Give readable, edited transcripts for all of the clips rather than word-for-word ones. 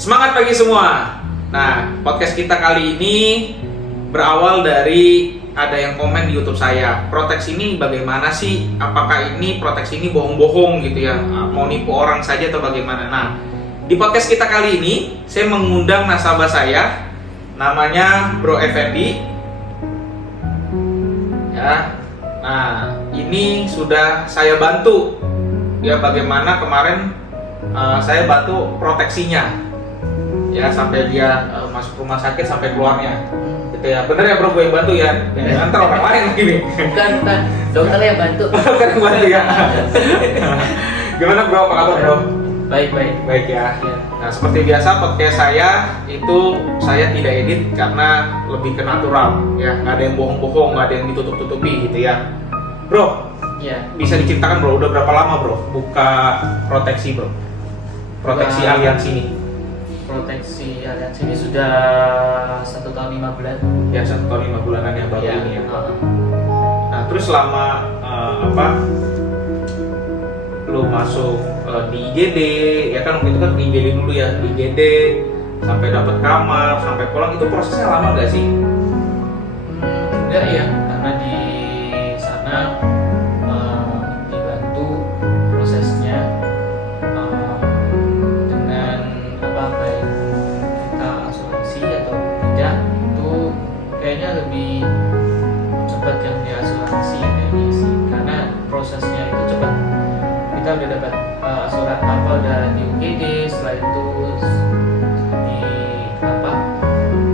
Semangat pagi semua. Nah, podcast kita kali ini berawal dari ada yang komen di YouTube saya. Proteksi ini bagaimana sih? Apakah ini proteksi ini bohong-bohong gitu ya? Mau nipu orang saja atau bagaimana? Nah, di podcast kita kali ini saya mengundang nasabah saya, namanya Bro Effendi. Ya. Nah, ini sudah saya bantu. Ya, bagaimana kemarin saya bantu proteksinya. Ya, sampai dia masuk rumah sakit sampai keluarnya. Gitu ya. Bener ya bro, gue yang bantu ya. Jangan ntar orang lain lagi nih. Bukan, dokter yang bantu. Dokter yang bantu ya. Gimana bro, apa kabar bro? Baik Ya. Nah, seperti biasa podcast saya itu saya tidak edit karena lebih ke natural. Ya, nggak ada yang bohong-bohong, nggak ada yang ditutup-tutupi gitu ya. Bro, ya. bisa diceritakan bro, udah berapa lama bro buka proteksi bro? Proteksi aliansi ini? Proteksi aliansi ini sudah 1 tahun 5 bulan. Ya, 1 tahun 5 bulanan yang baru Ya. ini ya. Nah, terus selama lu masuk di IGD, ya kan waktu itu kan di IGD dulu ya, di IGD sampai dapat kamar, sampai pulang, itu prosesnya lama gak sih? Enggak ya, karena di sana dibantu prosesnya dengan baik kita asuransi atau tidak, itu kayaknya lebih cepat yang di asuransi kayaknya sih, karena prosesnya itu cepat. Kita udah dapat surat udah di UGD, setelah itu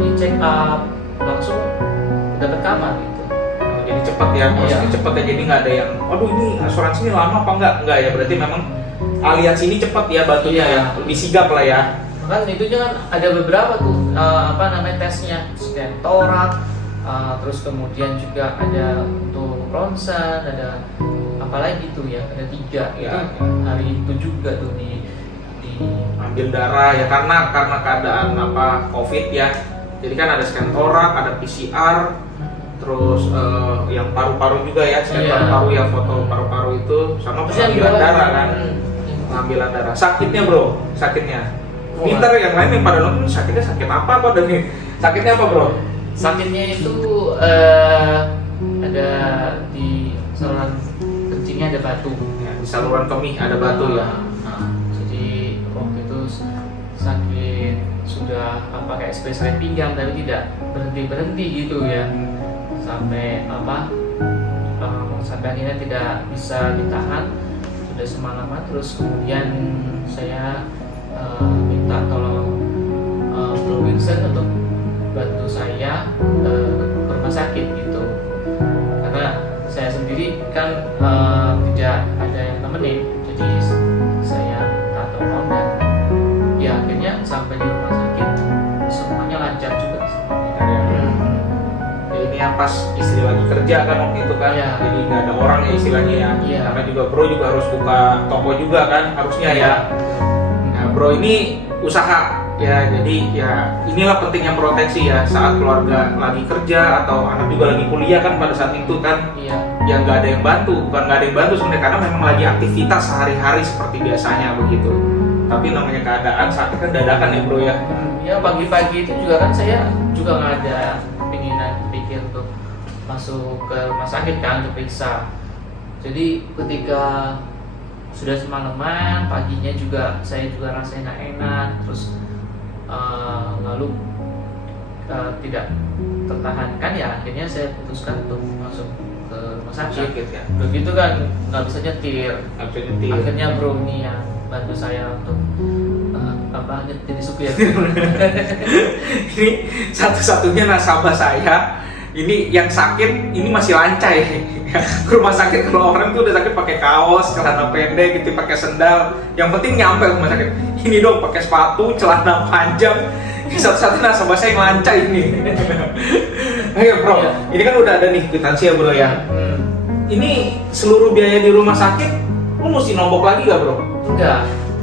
di check up, langsung dapat kamar gitu. Jadi cepat ya, prosesnya cepat ya, jadi nggak ada yang, aduh ini asuransi ini lama apa enggak ya, berarti memang aliansi ini cepat ya bantunya ya, lebih sigap lah ya. Kan itu kan ada beberapa tuh tesnya, scan torak, terus kemudian juga ada untuk ronsen, ada apalagi tuh ya, ada 3 Ya, itu hari itu juga tuh di ambil darah ya, karena keadaan COVID ya, jadi kan ada scan torak, ada PCR, terus yang paru-paru juga ya, scan paru-paru yang foto paru-paru itu, sama pengambilan darah kan, pengambilan darah. Sakitnya bro, sakitnya pinter yang lain yang pada nonton sakitnya sakit apa dan nih sakitnya apa bro? Sakitnya itu ada di saluran kencingnya ada batu Ya, di saluran kemih ada batu ya. Jadi waktu itu sakit sudah kayak spesialis pinggang tapi tidak berhenti gitu ya, sampai sampai akhirnya tidak bisa ditahan, sudah semalaman. Terus kemudian saya minta tolong Bro Vincent untuk bantu saya ke rumah sakit gitu, karena saya sendiri kan tidak ada yang temenin, jadi saya minta tolong dan ya akhirnya sampai di rumah sakit semuanya lancar juga semuanya. Ya, ini yang pas istri lagi kerja kan waktu itu kan, jadi nggak ada orang ya istilahnya ya. Karena juga bro juga harus buka toko juga kan harusnya ya. Nah bro ini usaha ya, jadi ya inilah pentingnya proteksi ya saat keluarga lagi kerja atau anak juga lagi kuliah kan pada saat itu kan. Ya nggak ada yang bantu, bukan nggak ada yang bantu sebenarnya, karena memang lagi aktivitas sehari-hari seperti biasanya begitu. Tapi namanya keadaan saat itu kan dadakan ya bro ya. Ya pagi-pagi itu juga kan saya juga nggak ada pikir untuk masuk ke rumah sakit kan untuk periksa. Jadi ketika sudah semalaman, paginya juga saya juga rasanya nggak enak, terus lalu tidak tertahankan ya, akhirnya saya putuskan untuk masuk ke rumah sakit. Ya. Begitu kan nggak bisa nyetir. Akhirnya bro ini yang bantu saya untuk jadi supir. Ini satu-satunya nasabah saya ini yang sakit ini masih lancai. Ke rumah sakit kalau orang tuh udah sakit pakai kaos, celana pendek gitu, pakai sendal. Yang penting nyampe ke rumah sakit. Ini dong pakai sepatu, celana panjang. Ini satu-satunya nasabah saya yang lancai ini. Ayo bro, ini kan udah ada nih kwitansi ya bro ya. Ini seluruh biaya di rumah sakit, lu mesti nombok lagi gak bro?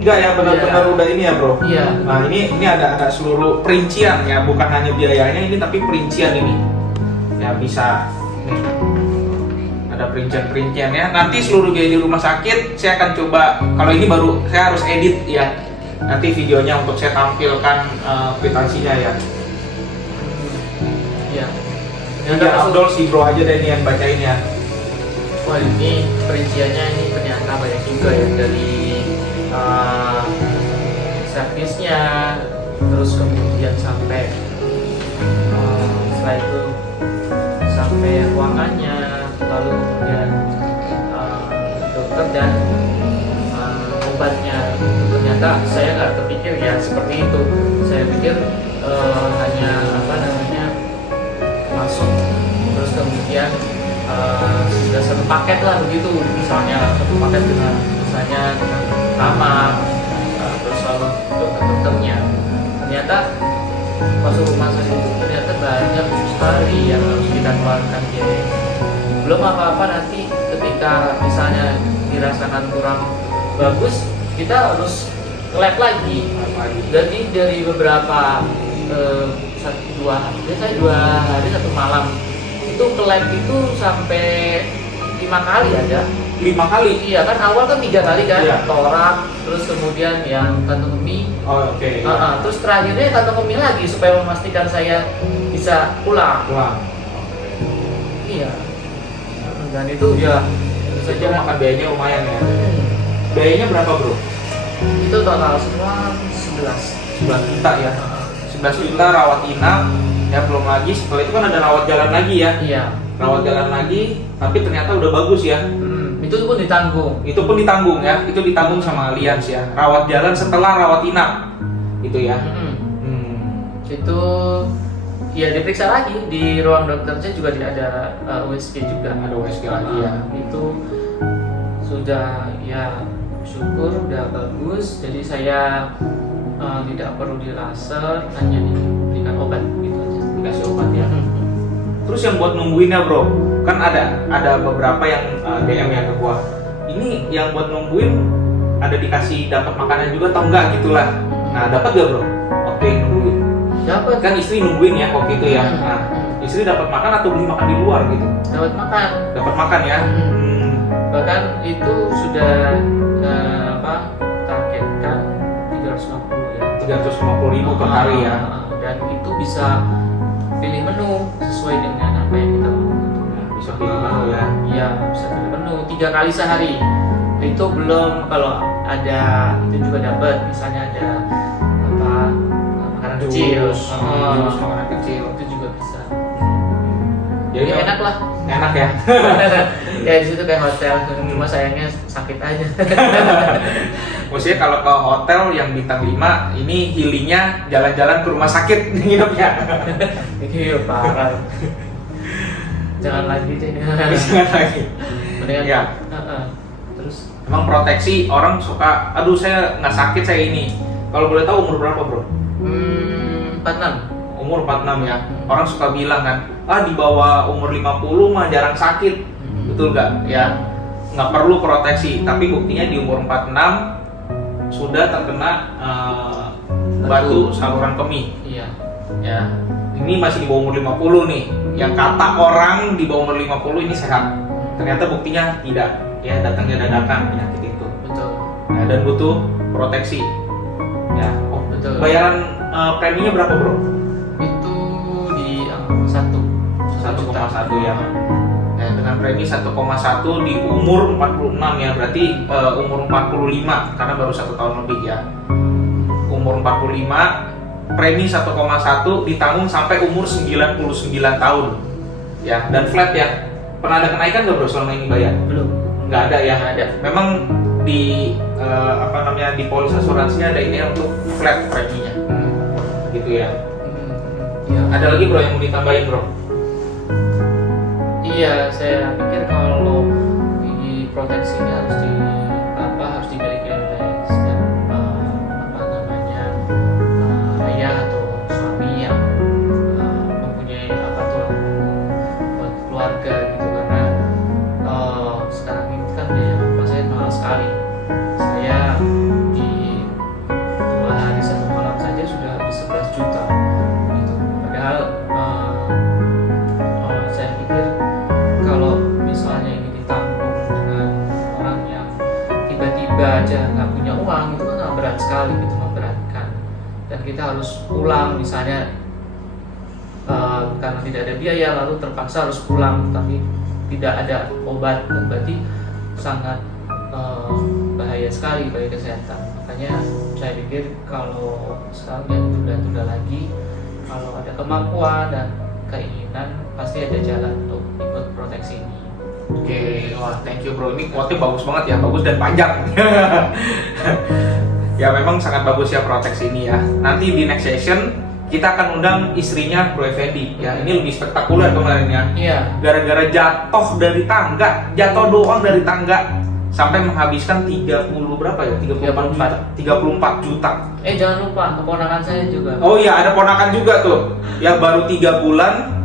Enggak ya, benar-benar udah ini ya bro. Iya. Nah ini ada seluruh perincian ya, bukan hanya biayanya ini tapi perincian ini. Ya bisa ini. Ada perincian-perinciannya. Nanti seluruh biaya di rumah sakit saya akan coba, kalau ini baru saya harus edit ya. nanti videonya untuk saya tampilkan kwitansinya ya. Iya. Biar Abdul si bro aja deh ini yang bacain ya. Wah, ini perinciannya ini ternyata banyak juga ya, dari servisnya, terus kemudian sampai setelah itu sampai ruangannya, lalu kemudian dokter dan obatnya. Ternyata saya nggak terpikir ya seperti itu. Saya pikir hanya apa namanya masuk, terus kemudian sudah satu paket lah begitu, misalnya satu paket dengan misalnya dengan kamar, terus lalu dokter-dokternya. Ternyata masuk rumah sakit itu ternyata banyak sekali yang harus kita keluarkan biaya. Belum apa-apa nanti ketika misalnya dirasakan kurang bagus, kita harus lab lagi. Jadi dari beberapa biasanya 2 hari 1 malam itu ke lab itu sampai 5 kali ada. 5 kali? Iya kan, awal kan 3 kali kan, iya. Torak, terus kemudian yang kantong kemih. Oh, oke. Terus terakhirnya kantong kemih lagi supaya memastikan saya bisa pulang. Iya. Dan itu ya tentu Saja saja makan biayanya lumayan ya. Biayanya berapa bro? itu total semua 11 juta ya. 11 juta rawat inap ya, belum lagi setelah itu kan ada rawat jalan lagi ya. Iya. Rawat jalan lagi, tapi ternyata udah bagus ya. Itu pun ditanggung. Itu pun ditanggung ya, itu ditanggung sama Allianz ya. Rawat jalan setelah rawat inap, itu ya. Itu ya diperiksa lagi di ruang dokternya juga tidak ada USG juga. Ada USG lagi ya. Itu sudah ya syukur udah bagus. Jadi saya tidak perlu di laser, hanya diberikan obat gitu aja. Dikasih obat ya. Terus yang buat nungguinnya bro, kan ada beberapa yang DM ya ke gua. Ini yang buat nungguin ada dikasih dapat makanan juga atau enggak gitulah. Nah dapat gak bro? Oke, nungguin. Dapat. Kan istri nungguin ya waktu itu ya. Nah istri dapat makan atau beli makan di luar gitu? Dapat makan. Dapat makan ya. Bahkan itu sudah targetkan 350 ya. 350.000 per hari ya. Dan itu bisa pilih menu sesuai dengan apa yang kita mau. Bisa pilih menu ya. Iya, bisa pilih menu 3 kali sehari. Itu belum kalau ada itu juga dapat, misalnya ada apa makanan kecil, Jus makanan kecil itu juga bisa. Jadi enak lah. Enak ya. Ya di situ kayak hotel, cuma sayangnya sakit aja. Maksudnya kalau ke hotel yang bintang 5 ini healingnya jalan-jalan ke rumah sakit nginepnya. Iya parah. Jangan lagi deh. Jangan lagi. Mendingan Ya. Terus Emang proteksi orang suka, aduh saya nggak sakit saya ini. Kalau boleh tahu umur berapa bro? 46. Umur 46 ya. Orang suka bilang kan, di bawah umur 50 mah jarang sakit. Betul nggak? Ya, nggak perlu proteksi. Tapi buktinya di umur 46 sudah terkena batu saluran kemih. Iya. Ya, ini masih di bawah umur 50 nih. Yang kata orang di bawah umur 50 ini sehat. Ternyata buktinya tidak. Ya, datangnya dadakan penyakit itu. Betul. Nah, dan butuh proteksi. Ya, Betul. bayaran preminya berapa bro? Itu di 1,1 ya. Nah, dengan premi 1,1 di umur 46 ya, berarti umur 45 karena baru 1 tahun lebih ya. Umur 45, premi 1,1 ditanggung sampai umur 99 tahun. Ya, dan flat ya. Pernah ada kenaikan nggak bro selama ini bayar? Belum. Nggak ada ya. Nggak ada. Memang di di polis asuransinya ada ini untuk flat preminya. Gitu ya. Iya. Ada lagi bro yang mau ditambahin bro? Iya, saya pikir kalau di proteksi ini harus dimiliki oleh setiap ayah atau suami yang mempunyai buat keluarga gitu, karena sekarang ini kan biaya rumah saya mahal sekali. Saya di 2 hari 1 malam saja sudah habis 11 juta gitu. Padahal saya pikir kalau misalnya ini ditanggung dengan orang yang dan kita harus pulang misalnya karena tidak ada biaya lalu terpaksa harus pulang tapi tidak ada obat, dan berarti sangat bahaya sekali bagi kesehatan. Makanya saya pikir kalau sekarang yang tunda-tunda lagi, kalau ada kemampuan dan keinginan pasti ada jalan untuk ikut proteksi ini. Oke, wah thank you bro, ini quote-nya bagus banget ya, bagus dan panjang. Ya memang sangat bagus ya proteksi ini ya. Nanti di next session kita akan undang istrinya Bro Effendi. Ya ini lebih spektakuler kemarin ya. Iya. Gara-gara jatuh dari tangga, jatuh doang dari tangga sampai menghabiskan 30 berapa ya? 34 juta. Jangan lupa keponakan saya juga. Oh iya, ada ponakan juga tuh. Ya baru 3 bulan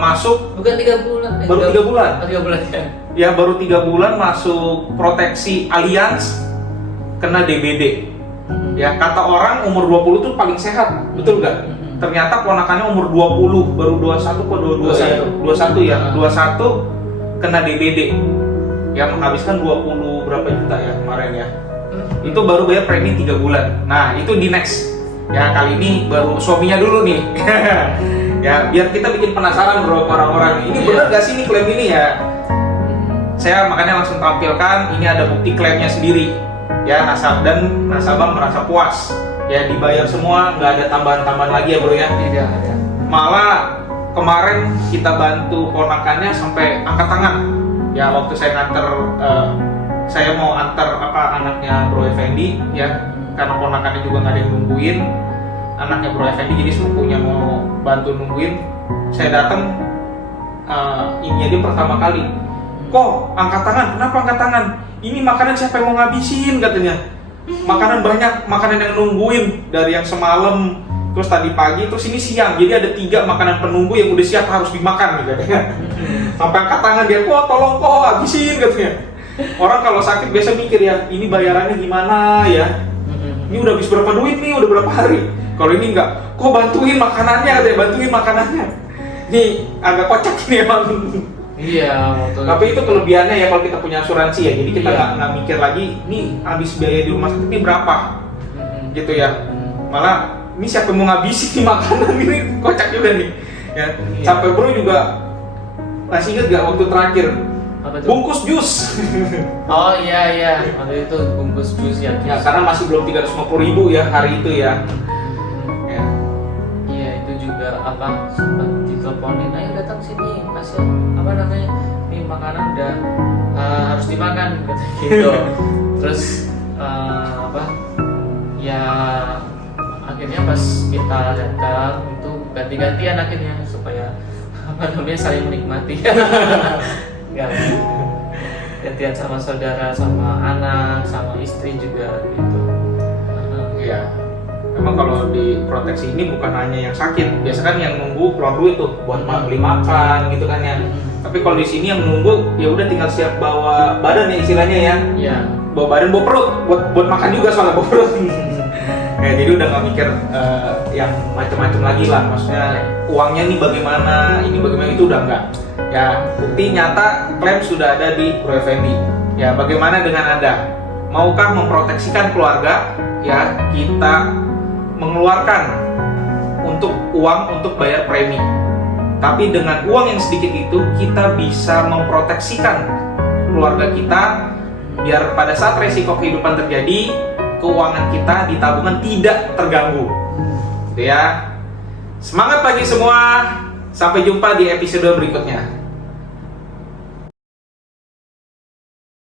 masuk. Bukan 3 bulan. Baru 3 bulan. 3 bulan ya. Ya baru 3 bulan masuk proteksi Allianz, kena DBD. Ya kata orang umur 20 tuh paling sehat, betul nggak? Ternyata ponakannya umur 20, baru 21 kok 22 ya? 21 kena DBD. Ya menghabiskan 20 berapa juta ya kemarin ya. Itu baru bayar premi 3 bulan. Nah, itu di next. Ya kali ini baru suaminya dulu nih. Ya biar kita bikin penasaran bro orang-orang. Ini benar nggak sih ini klaim ini ya? Saya makanya langsung tampilkan, ini ada bukti klaimnya sendiri. Ya nasabah merasa puas. Ya dibayar semua, nggak ada tambahan-tambahan lagi ya bro ya. Tidak ada. Malah kemarin kita bantu ponakannya sampai angkat tangan. Ya waktu saya nganter, saya mau antar anaknya Bro Effendi ya, karena ponakannya juga nggak ada yang nungguin. Anaknya Bro Effendi jadi sepupunya mau bantu nungguin. Saya datang, ini dia pertama kali. Kok angkat tangan? Kenapa angkat tangan? Ini makanan siapa yang mau ngabisin katanya. Makanan banyak, makanan yang nungguin dari yang semalam, terus tadi pagi, terus ini siang. Jadi ada 3 makanan penunggu yang udah siap harus dimakan gitu katanya. Sampai angkat tangan dia, kok tolong kok habisin katanya. Orang kalau sakit biasa mikir ya, ini bayarannya gimana ya? Ini udah habis berapa duit nih, udah berapa hari? Kalau ini enggak, kok bantuin makanannya katanya, bantuin makanannya. Ini agak kocak ini emang. Iya, betul. Tapi itu kelebihannya ya kalau kita punya asuransi ya. Jadi kita nggak mikir lagi, nih habis biaya di rumah sakit ini berapa, gitu ya. Malah ini siapa yang mau ngabisin makanan ini kocak juga nih. Ya. Sampai bro juga masih inget gak waktu terakhir? Apa tuh? Bungkus jus. Oh iya, waktu itu bungkus jus ya. Ya karena masih belum 350.000 ya hari itu ya. Ya. Iya itu juga sempat diteleponin, ayo datang sini, kasih ini makanan udah harus dimakan gitu. Terus ya akhirnya pas kita datang itu ganti-gantian akhirnya supaya saling menikmati. Ya, gantian sama saudara, sama anak, sama istri juga gitu. Iya. Memang kalau di proteksi ini bukan hanya yang sakit, biasa kan yang nunggu keluar duit tuh buat beli makan gitu kan ya. Tapi kalau di sini yang nunggu ya udah tinggal siap bawa badan ya istilahnya ya. Iya. Bawa badan, bawa perut, buat makan juga soalnya bawa perut. Ya jadi udah nggak mikir yang macam-macam lagi lah, maksudnya uangnya nih bagaimana, ini bagaimana, itu udah enggak. Ya bukti nyata klaim sudah ada di Bro Effendi. Ya bagaimana dengan Anda? Maukah memproteksikan keluarga? Ya kita mengeluarkan untuk uang untuk bayar premi. Tapi dengan uang yang sedikit itu kita bisa memproteksikan keluarga kita biar pada saat resiko kehidupan terjadi, keuangan kita di tabungan tidak terganggu. Gitu ya. Semangat pagi semua. Sampai jumpa di episode berikutnya.